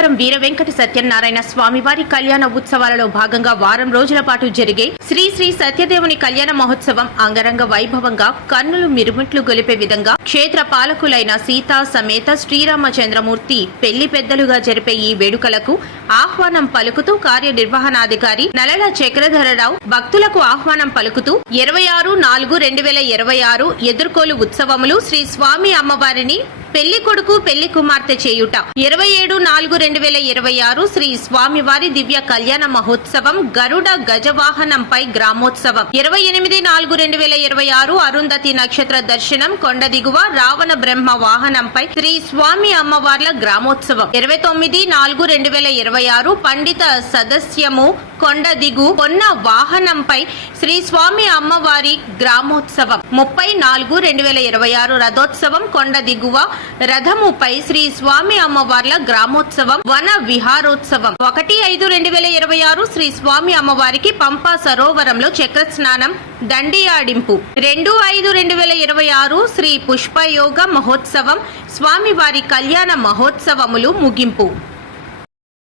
అన్నవరం వీర వెంకట సత్యనారాయణ స్వామివారి కళ్యాణ ఉత్సవాలలో భాగంగా వారం రోజుల పాటు జరిగే శ్రీ శ్రీ సత్యదేవుని కళ్యాణ మహోత్సవం అంగరంగ వైభవంగా కన్నులు మిరుమిట్లు గొలిపే విధంగా క్షేత్ర పాలకులైన సీతా సమేత శ్రీరామచంద్రమూర్తి పెళ్లి పెద్దలుగా జరిపే ఈ వేడుకలకు ఆహ్వానం పలుకుతూ కార్యనిర్వహణాధికారి నలల చక్రధరరావు భక్తులకు ఆహ్వానం పలుకుతూ 26/4/2026 ఎదుర్కోలు ఉత్సవములు శ్రీ స్వామి అమ్మవారిని పెళ్లి కొడుకు పెళ్లి కుమార్తె చేయుట 27/4/2026 శ్రీ స్వామివారి దివ్య కళ్యాణ మహోత్సవం గరుడ గజవాహనంపై గ్రామోత్సవం 28/4/2026 అరుంధతి నక్షత్ర దర్శనం కొండ దిగువ రావణ బ్రహ్మ వాహనంపై శ్రీ స్వామి అమ్మవార్ల గ్రామోత్సవం 29/4/2026 పండిత సదస్యము కొండ దిగు కొన్న వాహనంపై శ్రీ స్వామి అమ్మవారి గ్రామోత్సవం 30/4/2026 రథోత్సవం కొండ దిగువ రథముపై శ్రీ స్వామి అమ్మవార్ల గ్రామోత్సవం వన విహారోత్సవం 1/5/2026 శ్రీ స్వామి అమ్మవారికి పంపా సరోవరంలో చక్ర స్నానం దండియాడింపు 2/5/2026 శ్రీ పుష్పయోగ మహోత్సవం స్వామివారి కళ్యాణ మహోత్సవములు ముగింపు.